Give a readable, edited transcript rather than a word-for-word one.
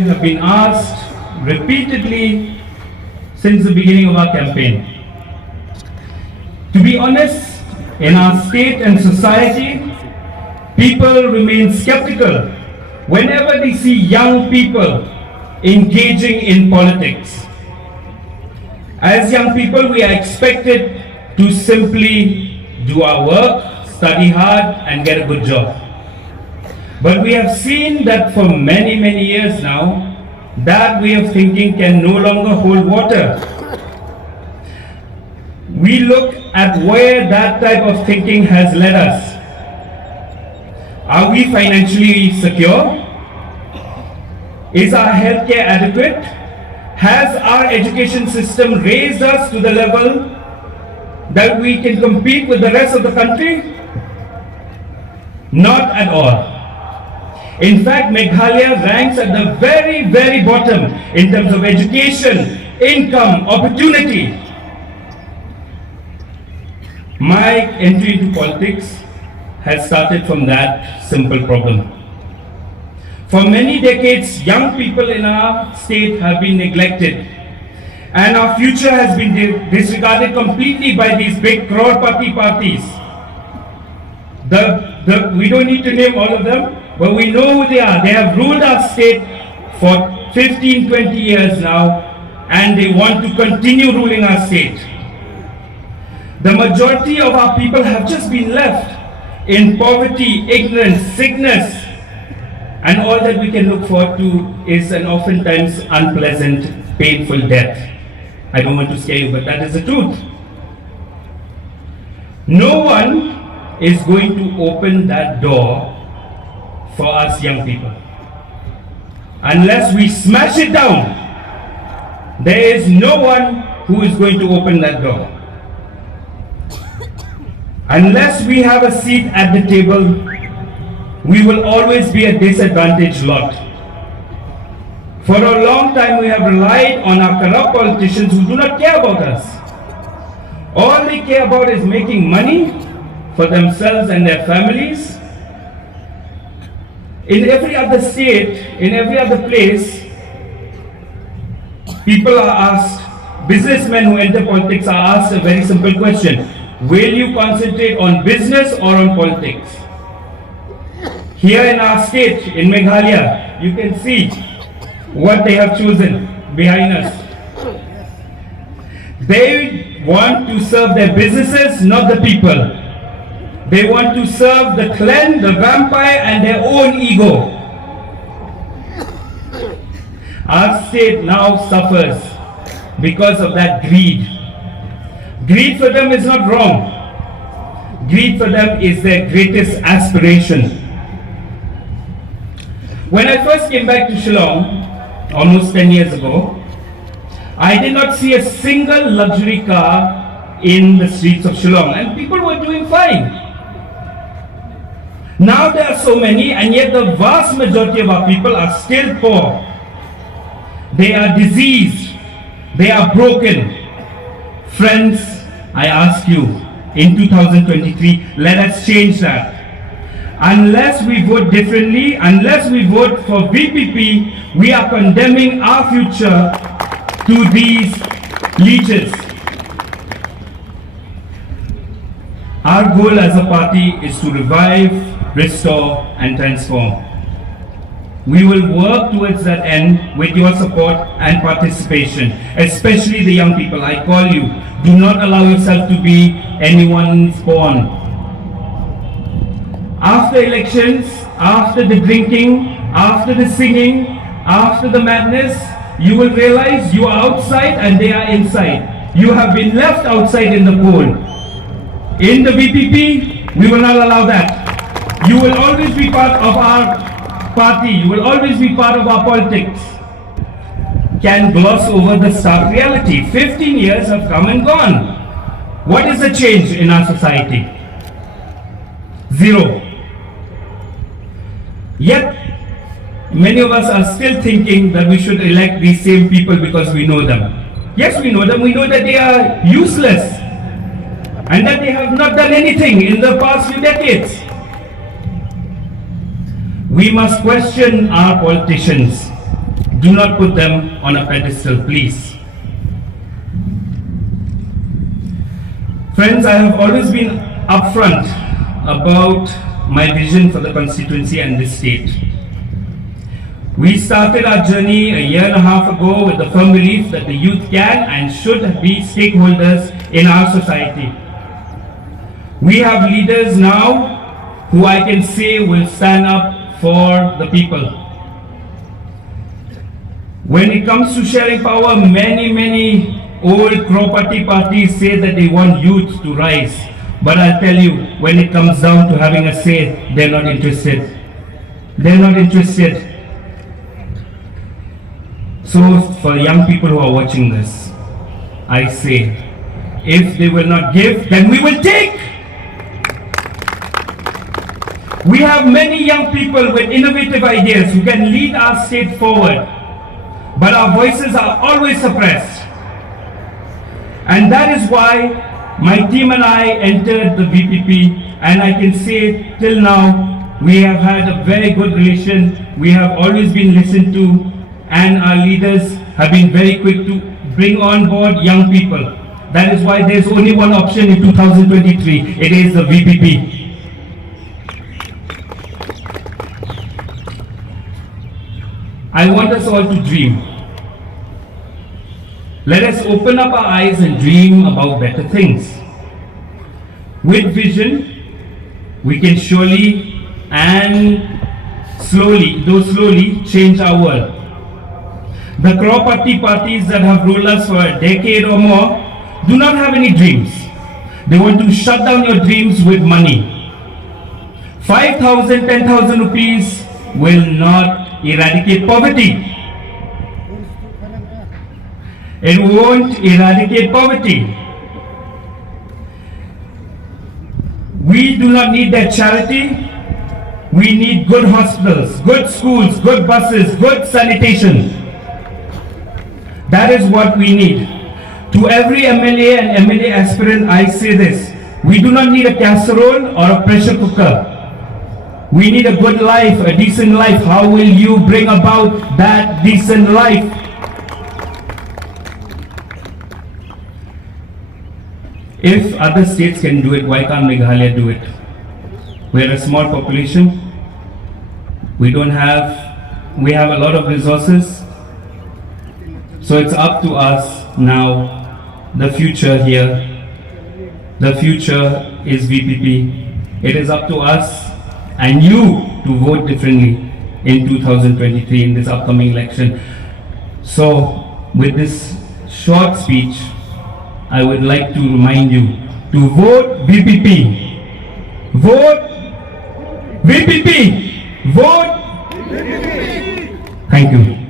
have been asked repeatedly since the beginning of our campaign. To be honest, in our state and society, people remain skeptical whenever they see young people engaging in politics. As young people, we are expected to simply do our work, study hard, and get a good job. But we have seen that for many, many years now, that way of thinking can no longer hold water. We look at where that type of thinking has led us. Are we financially secure? Is our healthcare adequate? Has our education system raised us to the level that we can compete with the rest of the country? Not at all. In fact, Meghalaya ranks at the very, very bottom in terms of education, income, opportunity. My entry into politics has started from that simple problem. For many decades, young people in our state have been neglected, and our future has been disregarded completely by these big crorepati parties. We don't need to name all of them, but we know who they are. They have ruled our state for 15, 20 years now, and they want to continue ruling our state. The majority of our people have just been left in poverty, ignorance, sickness, and all that we can look forward to is an oftentimes unpleasant, painful death. I don't want to scare you, but that is the truth. No one is going to open that door for us young people. Unless we smash it down, there is no one who is going to open that door. Unless we have a seat at the table, we will always be a disadvantaged lot. For a long time, we have relied on our corrupt politicians who do not care about us. All they care about is making money for themselves and their families. In every other state, in every other place, people are asked, businessmen who enter politics are asked a very simple question: will you concentrate on business or on politics? Here in our state, in Meghalaya, you can see what they have chosen behind us. They want to serve their businesses, not the people. They want to serve the clan, the vampire, and their own ego. Our state now suffers because of that greed. Greed for them is not wrong. Greed for them is their greatest aspiration. When I first came back to Shillong, almost 10 years ago, I did not see a single luxury car in the streets of Shillong, and people were doing fine. Now there are so many, and yet the vast majority of our people are still poor. They are diseased. They are broken. Friends, I ask you, in 2023, let us change that. Unless we vote differently, unless we vote for VPP, we are condemning our future to these leeches. Our goal as a party is to revive, restore, and transform. We will work towards that end with your support and participation, especially the young people. I call you, do not allow yourself to be anyone's pawn. After elections, after the drinking, after the singing, after the madness, you will realize you are outside and they are inside. You have been left outside in the cold. In the VPP, we will not allow that. You will always be part of our party. You will always be part of our politics. Can gloss over the stark reality. 15 years have come and gone. What is the change in our society? Zero. Yet, many of us are still thinking that we should elect these same people because we know them. Yes, we know them. We know that they are useless and that they have not done anything in the past few decades. We must question our politicians. Do not put them on a pedestal, please. Friends, I have always been upfront about my vision for the constituency and this state. We started our journey a year and a half ago with the firm belief that the youth can and should be stakeholders in our society. We have leaders now who I can say will stand up for the people. When it comes to sharing power, many old Kropati parties say that they want youth to rise. But I'll tell you, when it comes down to having a say, they're not interested. They're not interested. So for young people who are watching this, I say, if they will not give, then we will take. We have many young people with innovative ideas who can lead our state forward, but our voices are always suppressed. And that is why my team and I entered the VPP, and I can say till now we have had a very good relation. We have always been listened to, and our leaders have been very quick to bring on board young people. That is why there's only one option in 2023. It is the VPP. I want us all to dream. Let us open up our eyes and dream about better things. With vision, we can surely and slowly change our world. The Kropati parties that have ruled us for a decade or more do not have any dreams. They want to shut down your dreams with money. 5,000, 10,000 rupees will not eradicate poverty. It won't eradicate poverty. We do not need that charity. We need good hospitals, good schools, good buses, good sanitation. That is what we need. To every MLA and MLA aspirant, I say this. We do not need a casserole or a pressure cooker. We need a good life, a decent life. How will you bring about that decent life? If other states can do it, why can't Meghalaya do it? We're a small population. We have a lot of resources. So it's up to us now. The future here, the future is VPP. It is up to us and you to vote differently in 2023 in this upcoming election. So with this short speech, I would like to remind you to vote VPP. Vote VPP. Vote VPP. Thank you.